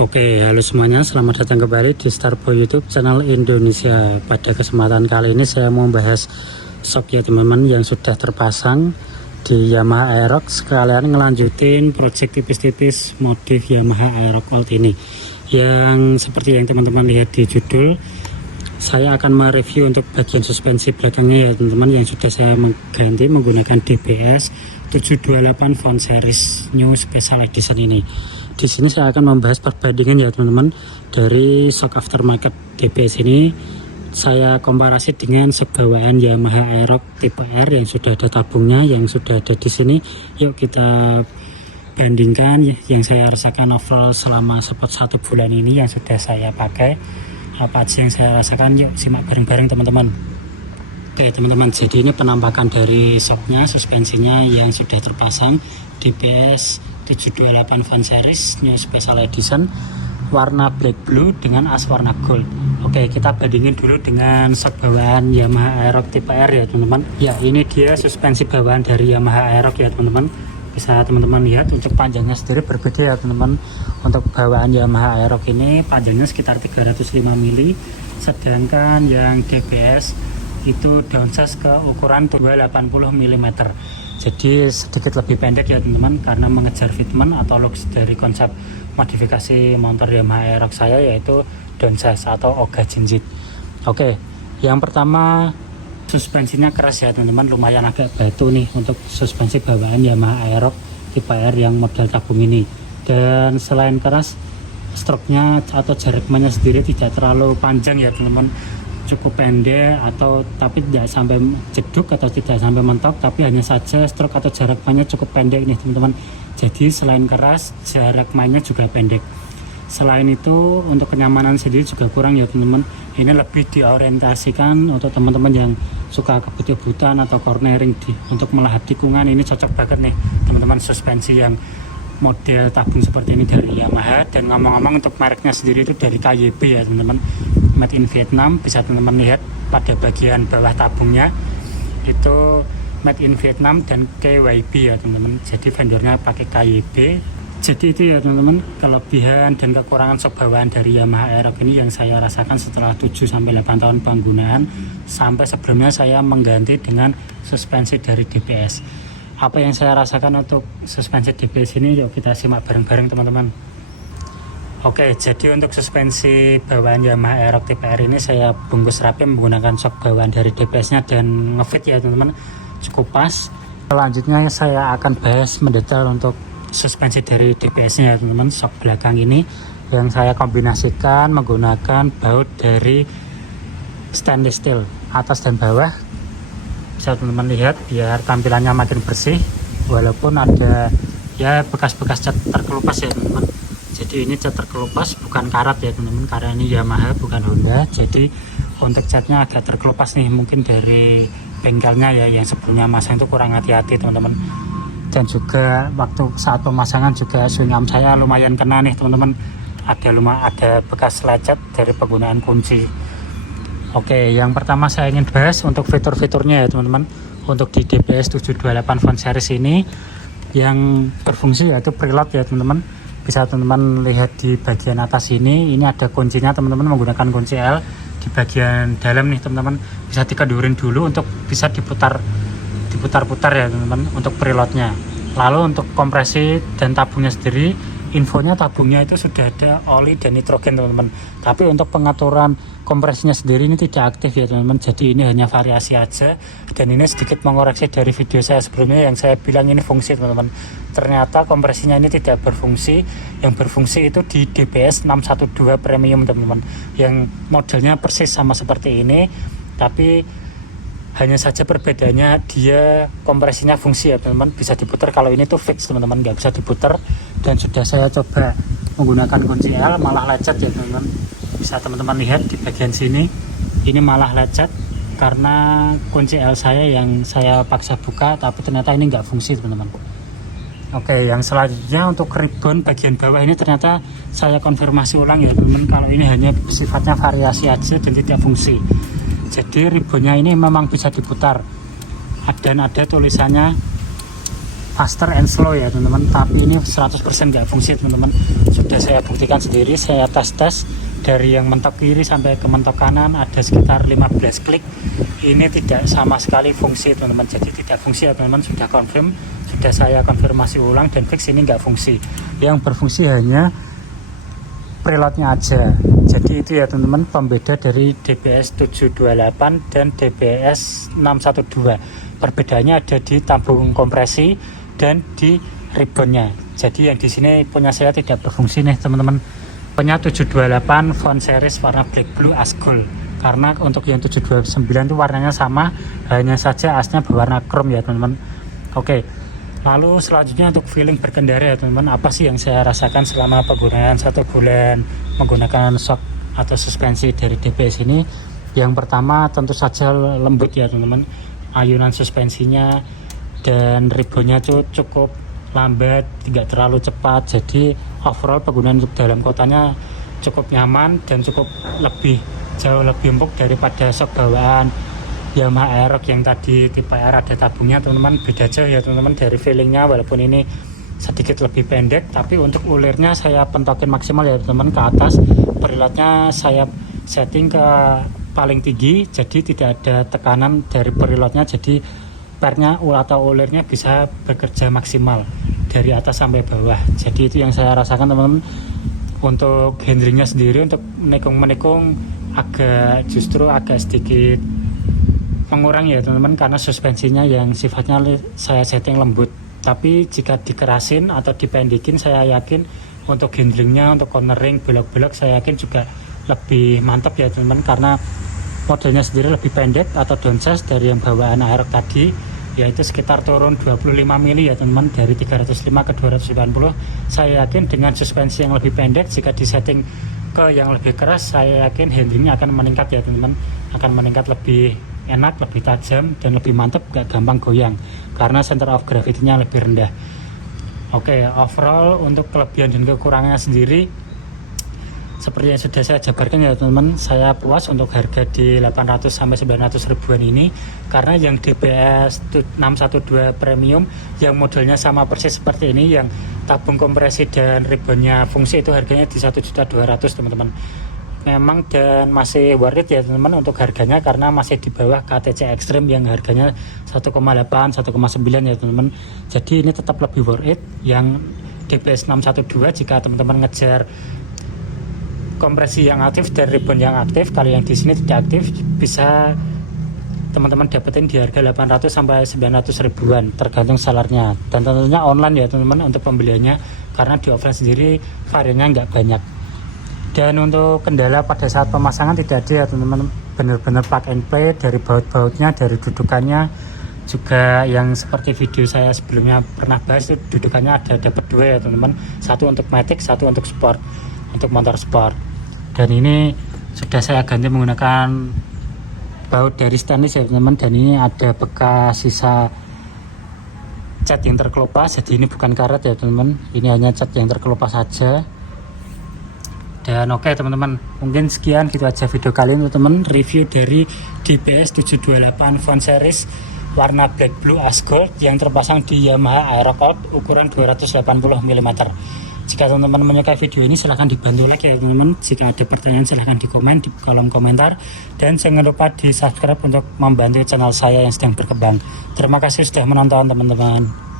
Oke, halo semuanya, selamat datang kembali di Starboy YouTube channel Indonesia. Pada kesempatan kali ini saya mau membahas shock ya teman-teman yang sudah terpasang di Yamaha Aerox, sekalian ngelanjutin project tipis-tipis modif Yamaha Aerox Old ini. Yang seperti yang teman-teman lihat di judul, saya akan mereview untuk bagian suspensi belakangnya ya teman-teman, yang sudah saya ganti menggunakan DBS 728 Font Series New Special Edition ini. Di sini saya akan membahas perbandingan ya teman-teman dari shock aftermarket DBS ini. Saya komparasi dengan shock bawaan Yamaha Aerox tipe R yang sudah ada tabungnya, yang sudah ada di sini. Yuk kita bandingkan yang saya rasakan overall selama 1 bulan ini yang sudah saya pakai. Apa aja yang saya rasakan, yuk simak bareng-bareng teman-teman. Oke teman-teman, jadi ini penampakan dari shocknya, suspensinya yang sudah terpasang DBS 728 Font Series New Special Edition warna black blue dengan as warna gold. Oke, kita bandingin dulu dengan shock bawaan Yamaha Aerox tipe R ya teman-teman. Ya, ini dia suspensi bawaan dari Yamaha Aerox ya teman-teman. Bisa teman-teman lihat untuk panjangnya sendiri berbeda ya teman-teman. Untuk bawaan Yamaha Aerox ini panjangnya sekitar 305 mm, sedangkan yang DBS itu downsize ke ukuran 280 mm. Jadi sedikit lebih pendek ya teman-teman, karena mengejar fitment atau looks dari konsep modifikasi motor Yamaha Aerox saya, yaitu downsize atau ogah jinjit. Oke, yang pertama suspensinya keras ya teman-teman, lumayan agak batu nih untuk suspensi bawaan Yamaha Aerox tipe R yang model tabung ini. Dan selain keras, stroke-nya atau jarak mainnya sendiri tidak terlalu panjang ya teman-teman, cukup pendek atau tapi tidak sampai jeduk atau tidak sampai mentok, tapi hanya saja stroke atau jarak mainnya cukup pendek nih teman-teman. Jadi selain keras, jarak mainnya juga pendek. Selain itu untuk kenyamanan sendiri juga kurang ya teman-teman. Ini lebih diorientasikan untuk teman-teman yang suka kebut-kebutan atau cornering untuk melahap tikungan. Ini cocok banget nih teman-teman, suspensi yang model tabung seperti ini dari Yamaha. Dan ngomong-ngomong untuk mereknya sendiri itu dari KYB ya teman-teman, made in Vietnam. Bisa teman-teman lihat pada bagian bawah tabungnya itu made in Vietnam dan KYB ya teman-teman. Jadi vendornya pakai KYB. Jadi itu ya teman-teman kelebihan dan kekurangan shock bawaan dari Yamaha Aerox ini yang saya rasakan setelah 7-8 tahun penggunaan, sampai sebelumnya saya mengganti dengan suspensi dari DBS. Apa yang saya rasakan untuk suspensi DBS ini, yuk kita simak bareng-bareng teman-teman. Oke, jadi untuk suspensi bawaan Yamaha Aerox tipe R ini saya bungkus rapi menggunakan shock bawaan dari DBS-nya dan ngefit ya teman-teman, cukup pas. Selanjutnya saya akan bahas mendetail untuk suspensi dari DBS-nya ya teman-teman. Shock belakang ini yang saya kombinasikan menggunakan baut dari stainless steel atas dan bawah. Bisa teman-teman lihat biar tampilannya makin bersih, walaupun ada ya bekas-bekas cat terkelupas ya teman-teman. Jadi ini cat terkelupas, bukan karat ya teman-teman, karena ini Yamaha bukan Honda. Jadi untuk catnya agak terkelupas nih, mungkin dari bengkelnya ya yang sebelumnya masang itu kurang hati-hati teman-teman. Dan juga waktu saat pemasangan juga swing arm saya lumayan kena nih teman-teman, ada bekas lecet dari penggunaan kunci. Oke, yang pertama saya ingin bahas untuk fitur-fiturnya ya teman-teman. Untuk di DBS 728 Font Series ini yang berfungsi yaitu preload ya teman-teman. Bisa teman-teman lihat di bagian atas ini ada kuncinya teman-teman, menggunakan kunci L. Di bagian dalam nih teman-teman bisa dikedurin dulu untuk bisa diputar-putar ya teman-teman untuk preloadnya. Lalu untuk kompresi dan tabungnya sendiri, infonya tabungnya itu sudah ada oli dan nitrogen teman-teman, tapi untuk pengaturan kompresinya sendiri ini tidak aktif ya teman-teman. Jadi ini hanya variasi aja, dan ini sedikit mengoreksi dari video saya sebelumnya yang saya bilang ini fungsi teman-teman. Ternyata kompresinya ini tidak berfungsi. Yang berfungsi itu di DBS 612 Premium teman-teman, yang modelnya persis sama seperti ini, tapi hanya saja perbedaannya dia kompresinya fungsi ya teman-teman, bisa diputar. Kalau ini tuh fix teman-teman, nggak bisa diputar. Dan sudah saya coba menggunakan kunci L malah lecet ya teman-teman. Bisa teman-teman lihat di bagian sini ini malah lecet karena kunci L saya yang saya paksa buka, tapi ternyata ini nggak fungsi teman-teman. Oke, yang selanjutnya untuk ribbon bagian bawah ini ternyata saya konfirmasi ulang ya teman-teman, kalau ini hanya sifatnya variasi aja dan tidak fungsi. Jadi ribbonnya ini memang bisa diputar, dan ada tulisannya faster and slow ya teman-teman, tapi ini 100% nggak fungsi teman-teman. Sudah saya buktikan sendiri, saya tes dari yang mentok kiri sampai ke mentok kanan ada sekitar 15 klik, ini tidak sama sekali fungsi teman-teman. Jadi tidak fungsi ya teman-teman, sudah confirm, sudah saya konfirmasi ulang dan fix ini nggak fungsi. Yang berfungsi hanya preloadnya aja. Jadi itu ya teman-teman, pembeda dari DBS 728 dan DBS 612. Perbedaannya ada di tabung kompresi dan di ribbonnya. Jadi yang di sini punya saya tidak berfungsi nih teman-teman. Punya 728 font series warna black blue asgold. Karena untuk yang 729 itu warnanya sama, hanya saja asnya berwarna chrome ya teman-teman. Oke. Lalu selanjutnya untuk feeling berkendara ya teman-teman, apa sih yang saya rasakan selama penggunaan 1 bulan menggunakan shock atau suspensi dari DBS ini. Yang pertama tentu saja lembut ya teman-teman, ayunan suspensinya dan ribbonnya cukup lambat, tidak terlalu cepat. Jadi overall penggunaan untuk dalam kotanya cukup nyaman dan cukup jauh lebih empuk daripada shock bawaan Yamaha Aerox yang tadi tipe R ada tabungnya teman-teman. Beda jauh ya teman-teman dari feelingnya, walaupun ini sedikit lebih pendek, tapi untuk ulirnya saya pentokin maksimal ya teman-teman ke atas. Preloadnya saya setting ke paling tinggi, jadi tidak ada tekanan dari preloadnya, jadi pernya atau ulirnya bisa bekerja maksimal dari atas sampai bawah. Jadi itu yang saya rasakan teman-teman. Untuk handlingnya sendiri, untuk menikung justru agak sedikit mengurang ya teman-teman, karena suspensinya yang sifatnya saya setting lembut. Tapi jika dikerasin atau dipendekin, saya yakin untuk handlingnya, untuk cornering, belok-belok saya yakin juga lebih mantap ya teman-teman, karena modelnya sendiri lebih pendek atau downsize dari yang bawaan Aerox tadi, yaitu sekitar turun 25 mili ya teman-teman, dari 305 ke 290. Saya yakin dengan suspensi yang lebih pendek, jika disetting ke yang lebih keras, saya yakin handlingnya akan meningkat ya teman-teman, akan meningkat lebih enak, lebih tajam dan lebih mantap, gak gampang goyang karena center of gravity-nya lebih rendah. Oke, overall untuk kelebihan dan kekurangannya sendiri seperti yang sudah saya jabarkan ya teman-teman, saya puas untuk harga di 800 sampai 900 ribuan ini, karena yang DBS 612 premium yang modelnya sama persis seperti ini, yang tabung kompresi dan ribbonnya fungsi, itu harganya di 1.200.000 teman-teman. Memang dan masih worth it ya teman-teman untuk harganya, karena masih di bawah KTC Extreme yang harganya 1,8 1,9 ya teman-teman. Jadi ini tetap lebih worth it yang DBS 612 jika teman-teman ngejar kompresi yang aktif dan ribbon yang aktif. Kalau yang di sini tidak aktif, bisa teman-teman dapetin di harga 800 sampai 900 ribuan tergantung selernya, dan tentunya online ya teman-teman untuk pembeliannya, karena di offline sendiri variannya nggak banyak. Dan untuk kendala pada saat pemasangan tidak ada ya teman-teman, benar-benar plug and play, dari baut-bautnya, dari dudukannya juga yang seperti video saya sebelumnya pernah bahas, itu dudukannya ada dapat 2 ya teman-teman, satu untuk Matic, satu untuk sport, untuk motor sport. Dan ini sudah saya ganti menggunakan baut dari stainless ya teman-teman, dan ini ada bekas sisa cat yang terkelupas, jadi ini bukan karet ya teman-teman, ini hanya cat yang terkelupas saja. Dan oke teman-teman, mungkin sekian gitu aja video kali ini teman-teman, review dari DBS 728 font series warna black blue asgold yang terpasang di Yamaha Aerox ukuran 280 mm. Jika teman-teman menyukai video ini, silahkan dibantu like ya teman-teman. Jika ada pertanyaan silahkan di komen di kolom komentar, dan jangan lupa di subscribe untuk membantu channel saya yang sedang berkembang. Terima kasih sudah menonton teman-teman.